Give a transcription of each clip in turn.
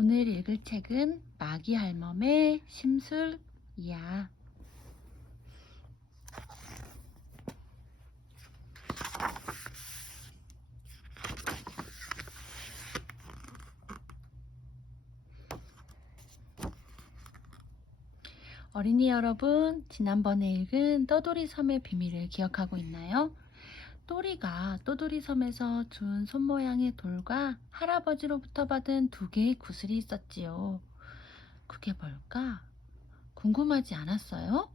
오늘 읽을 책은 마기 할멈의 심술이야. 어린이 여러분, 지난번에 읽은 떠돌이 섬의 비밀을 기억하고 있나요? 또리가 떠돌이 섬에서 준 손 모양의 돌과 할아버지로부터 받은 2개의 구슬이 있었지요. 그게 뭘까? 궁금하지 않았어요?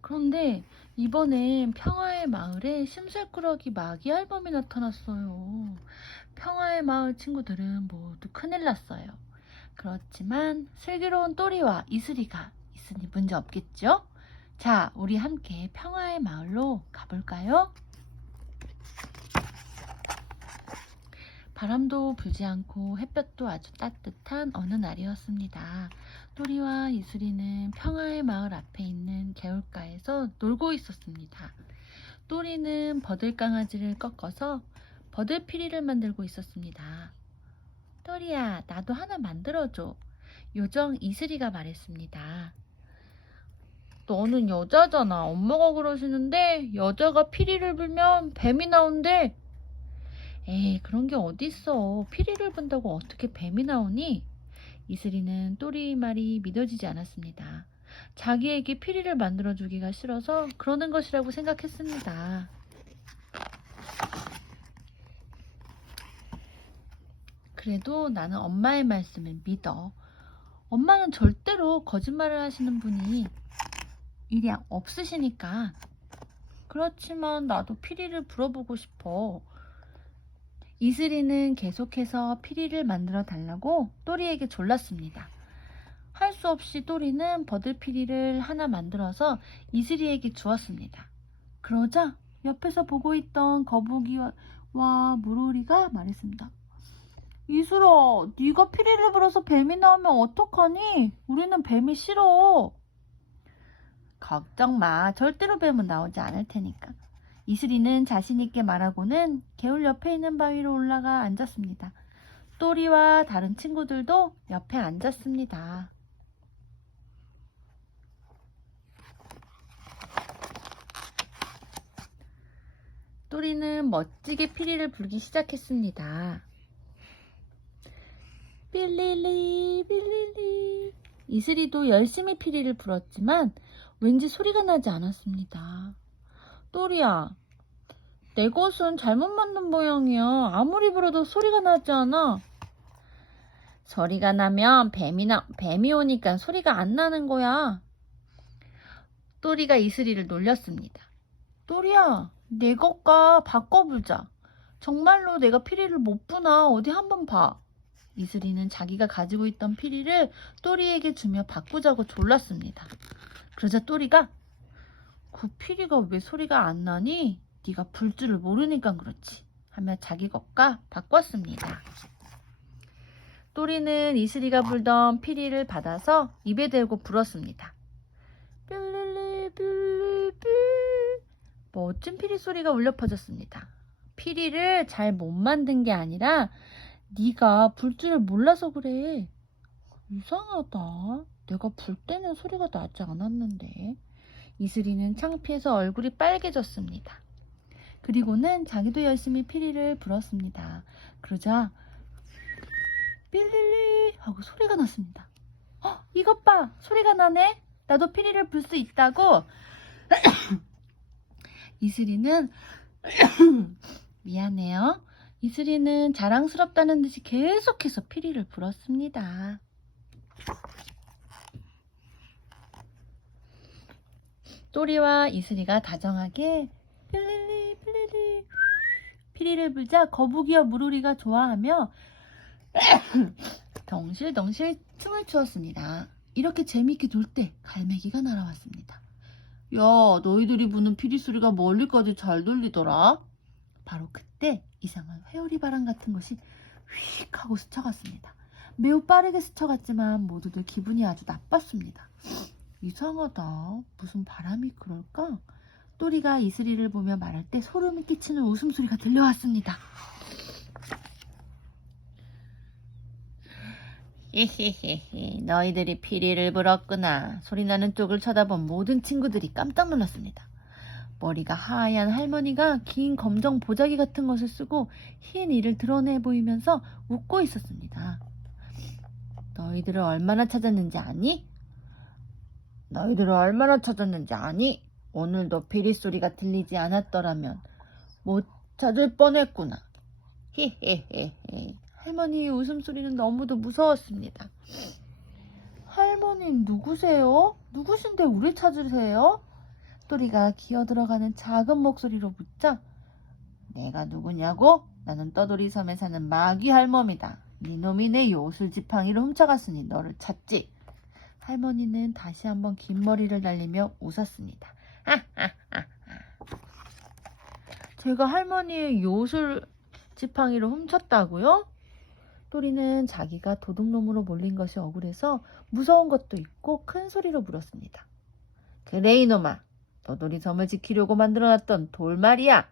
그런데 이번엔 평화의 마을에 심술꾸러기 마기 할멈이 나타났어요. 평화의 마을 친구들은 모두 큰일 났어요. 그렇지만 슬기로운 또리와 이슬이가 있으니 문제 없겠죠? 자, 우리 함께 평화의 마을로 가볼까요? 바람도 불지 않고 햇볕도 아주 따뜻한 어느 날이었습니다. 또리와 이슬이는 평화의 마을 앞에 있는 개울가에서 놀고 있었습니다. 또리는 버들강아지를 꺾어서 버들피리를 만들고 있었습니다. 또리야, 나도 하나 만들어줘. 요정 이슬이가 말했습니다. 너는 여자잖아. 엄마가 그러시는데 여자가 피리를 불면 뱀이 나온대. 에이, 그런 게 어딨어. 피리를 분다고 어떻게 뱀이 나오니? 이슬이는 또리 말이 믿어지지 않았습니다. 자기에게 피리를 만들어주기가 싫어서 그러는 것이라고 생각했습니다. 그래도 나는 엄마의 말씀을 믿어. 엄마는 절대로 거짓말을 하시는 분이 일이 없으시니까. 그렇지만 나도 피리를 불어보고 싶어. 이슬이는 계속해서 피리를 만들어 달라고 또리에게 졸랐습니다. 할 수 없이 또리는 버들피리를 하나 만들어서 이슬이에게 주었습니다. 그러자 옆에서 보고 있던 거북이와 물오리가 말했습니다. 이슬아, 네가 피리를 불어서 뱀이 나오면 어떡하니? 우리는 뱀이 싫어. 걱정 마. 절대로 뱀은 나오지 않을 테니까. 이슬이는 자신있게 말하고는 개울 옆에 있는 바위로 올라가 앉았습니다. 또리와 다른 친구들도 옆에 앉았습니다. 또리는 멋지게 피리를 불기 시작했습니다. 삘리리 삘리리. 이슬이도 열심히 피리를 불었지만 왠지 소리가 나지 않았습니다. 또리야, 내 것은 잘못 만든 모양이야. 아무리 불어도 소리가 나지 않아. 소리가 나면 뱀이 오니까 소리가 안 나는 거야. 또리가 이슬이를 놀렸습니다. 또리야, 내 것과 바꿔보자. 정말로 내가 피리를 못 부나 어디 한번 봐. 이슬이는 자기가 가지고 있던 피리를 또리에게 주며 바꾸자고 졸랐습니다. 그러자 또리가 그 피리가 왜 소리가 안 나니? 네가 불 줄을 모르니까 그렇지 하며 자기 것과 바꿨습니다. 또리는 이슬이가 불던 피리를 받아서 입에 대고 불었습니다. 뾰르르 뾰르르. 멋진 피리 소리가 울려 퍼졌습니다. 피리를 잘 못 만든 게 아니라 네가 불 줄을 몰라서 그래. 이상하다. 내가 불 때는 소리가 나지 않았는데. 이슬이는 창피해서 얼굴이 빨개졌습니다. 그리고는 자기도 열심히 피리를 불었습니다. 그러자 삐리리 하고 소리가 났습니다. 이것 봐! 소리가 나네? 나도 피리를 불 수 있다고! 이슬이는 미안해요. 이슬이는 자랑스럽다는 듯이 계속해서 피리를 불었습니다. 또리와 이슬이가 다정하게 필리리 필리리 피리를 불자 거북이와 물오리가 좋아하며 덩실덩실 춤을 추었습니다. 이렇게 재미있게 놀 때 갈매기가 날아왔습니다. 야, 너희들이 부는 피리 소리가 멀리까지 잘 들리더라. 바로 그때 이상한 회오리 바람 같은 것이 휙 하고 스쳐갔습니다. 매우 빠르게 스쳐갔지만 모두들 기분이 아주 나빴습니다. 이상하다. 무슨 바람이 그럴까? 또리가 이슬이를 보며 말할 때 소름이 끼치는 웃음소리가 들려왔습니다. 히히히히, 너희들이 피리를 불었구나. 소리나는 쪽을 쳐다본 모든 친구들이 깜짝 놀랐습니다. 머리가 하얀 할머니가 긴 검정 보자기 같은 것을 쓰고 흰 이를 드러내 보이면서 웃고 있었습니다. 너희들을 얼마나 찾았는지 아니? 너희들을 얼마나 찾았는지 아니? 오늘도 피리 소리가 들리지 않았더라면 못 찾을 뻔했구나. 히히히히. 할머니의 웃음소리는 너무도 무서웠습니다. 할머니 누구세요? 누구신데 우리 찾으세요? 또리가 기어들어가는 작은 목소리로 묻자, 내가 누구냐고? 나는 떠돌이 섬에 사는 마귀 할멈이다. 니놈이 내 요술 지팡이를 훔쳐갔으니 너를 찾지. 할머니는 다시 한번 긴 머리를 날리며 웃었습니다. 하하하하. 제가 할머니의 요술 지팡이를 훔쳤다고요? 또리는 자기가 도둑놈으로 몰린 것이 억울해서 무서운 것도 있고 큰 소리로 물었습니다. 그래 이놈아, 떠돌이 섬을 지키려고 만들어놨던 돌말이야.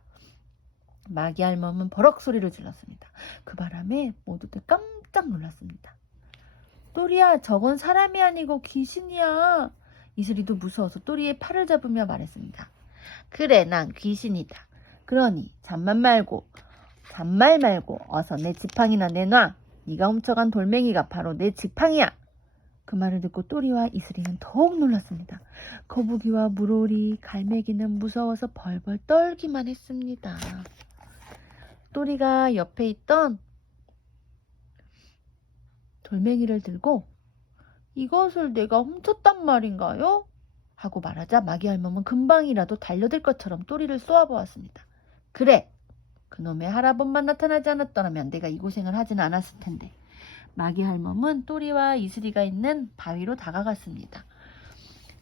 마귀 할멈은 버럭 소리를 질렀습니다. 그 바람에 모두들 깜짝 놀랐습니다. 또리야, 저건 사람이 아니고 귀신이야. 이슬이도 무서워서 또리의 팔을 잡으며 말했습니다. 그래, 난 귀신이다. 그러니 잔말 말고 어서 내 지팡이나 내놔. 네가 훔쳐간 돌멩이가 바로 내 지팡이야. 그 말을 듣고 또리와 이슬이는 더욱 놀랐습니다. 거북이와 물오리, 갈매기는 무서워서 벌벌 떨기만 했습니다. 또리가 옆에 있던 돌멩이를 들고 이것을 내가 훔쳤단 말인가요? 하고 말하자 마귀 할멈은 금방이라도 달려들 것처럼 또리를 쏘아보았습니다. 그래, 그놈의 할아범만 나타나지 않았더라면 내가 이 고생을 하진 않았을 텐데. 마귀 할멈은 또리와 이슬이가 있는 바위로 다가갔습니다.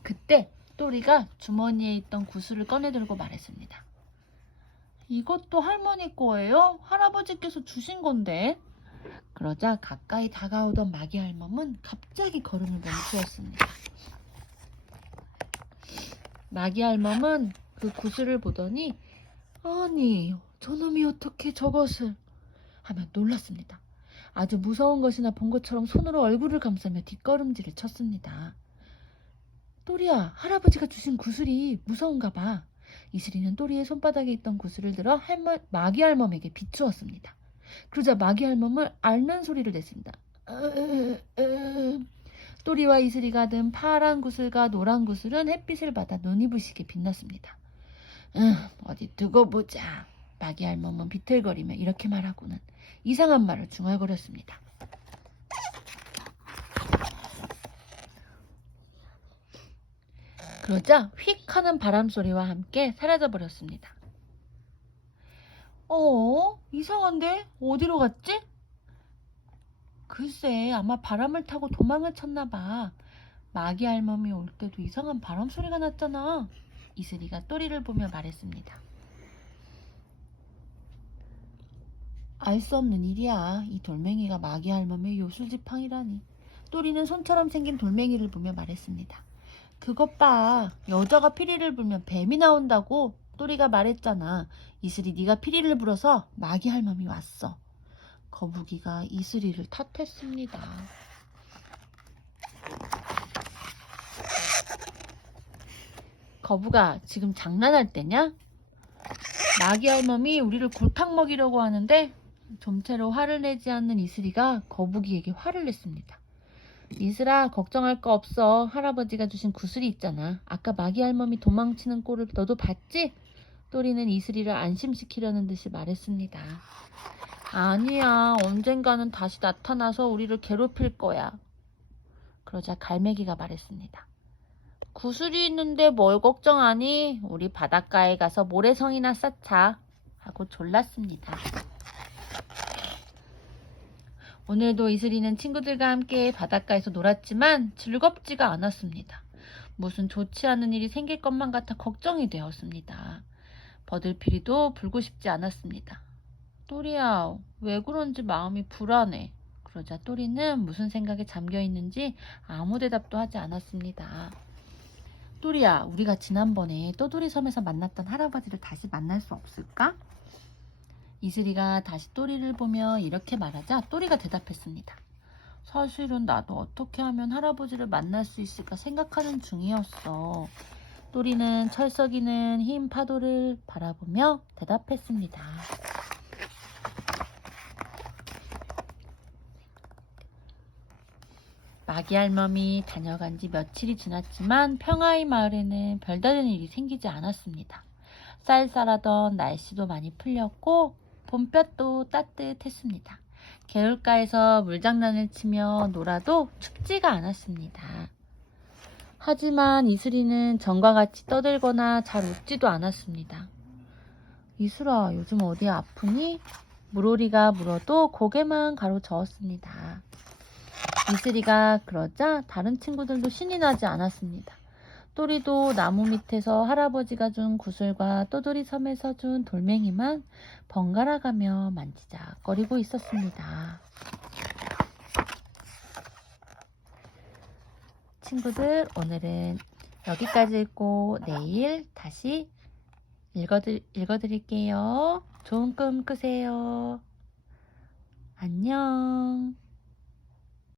그때 또리가 주머니에 있던 구슬을 꺼내 들고 말했습니다. 이것도 할머니 거예요? 할아버지께서 주신 건데. 그러자 가까이 다가오던 마귀 할멈은 갑자기 걸음을 멈추었습니다. 마귀 할멈은 그 구슬을 보더니 아니, 저놈이 어떻게 저것을 하며 놀랐습니다. 아주 무서운 것이나 본 것처럼 손으로 얼굴을 감싸며 뒷걸음질을 쳤습니다. 또리야, 할아버지가 주신 구슬이 무서운가 봐. 이슬이는 또리의 손바닥에 있던 구슬을 들어 마귀 할멈에게 비추었습니다. 그러자 마귀 할멈을 앓는 소리를 냈습니다. 또리와 이슬이가 든 파란 구슬과 노란 구슬은 햇빛을 받아 눈이 부시게 빛났습니다. 어디 두고 보자. 마귀 할멈은 비틀거리며 이렇게 말하고는 이상한 말을 중얼거렸습니다. 그러자 휙 하는 바람소리와 함께 사라져버렸습니다. 이상한데? 어디로 갔지? 글쎄, 아마 바람을 타고 도망을 쳤나봐. 마귀 할멈이 올 때도 이상한 바람소리가 났잖아. 이슬이가 또리를 보며 말했습니다. 알 수 없는 일이야. 이 돌멩이가 마귀 할멈의 요술지팡이라니. 또리는 손처럼 생긴 돌멩이를 보며 말했습니다. 그것 봐. 여자가 피리를 불면 뱀이 나온다고 또리가 말했잖아. 이슬이 네가 피리를 불어서 마귀 할멈이 왔어. 거북이가 이슬이를 탓했습니다. 거북아, 지금 장난할 때냐? 마귀 할멈이 우리를 골탕 먹이려고 하는데 좀채로 화를 내지 않는 이슬이가 거북이에게 화를 냈습니다. 이슬아, 걱정할 거 없어. 할아버지가 주신 구슬이 있잖아. 아까 마귀 할멈이 도망치는 꼴을 너도 봤지? 또리는 이슬이를 안심시키려는 듯이 말했습니다. 아니야, 언젠가는 다시 나타나서 우리를 괴롭힐 거야. 그러자 갈매기가 말했습니다. 구슬이 있는데 뭘 걱정하니? 우리 바닷가에 가서 모래성이나 쌓자. 하고 졸랐습니다. 오늘도 이슬이는 친구들과 함께 바닷가에서 놀았지만 즐겁지가 않았습니다. 무슨 좋지 않은 일이 생길 것만 같아 걱정이 되었습니다. 버들피리도 불고 싶지 않았습니다. 또리야, 왜 그런지 마음이 불안해. 그러자 또리는 무슨 생각에 잠겨 있는지 아무 대답도 하지 않았습니다. 또리야, 우리가 지난번에 떠돌이 섬에서 만났던 할아버지를 다시 만날 수 없을까? 이슬이가 다시 또리를 보며 이렇게 말하자 또리가 대답했습니다. 사실은 나도 어떻게 하면 할아버지를 만날 수 있을까 생각하는 중이었어. 또리는 철썩이는 흰 파도를 바라보며 대답했습니다. 마기 할멈이 다녀간 지 며칠이 지났지만 평화의 마을에는 별다른 일이 생기지 않았습니다. 쌀쌀하던 날씨도 많이 풀렸고 봄볕도 따뜻했습니다. 개울가에서 물장난을 치며 놀아도 춥지가 않았습니다. 하지만 이슬이는 전과 같이 떠들거나 잘 웃지도 않았습니다. 이슬아, 요즘 어디 아프니? 물오리가 물어도 고개만 가로저었습니다. 이슬이가 그러자 다른 친구들도 신이 나지 않았습니다. 또리도 나무 밑에서 할아버지가 준 구슬과 또돌이 섬에서 준 돌멩이만 번갈아 가며 만지작거리고 있었습니다. 친구들, 오늘은 여기까지 읽고 내일 다시 읽어드릴게요. 좋은 꿈 꾸세요. 안녕.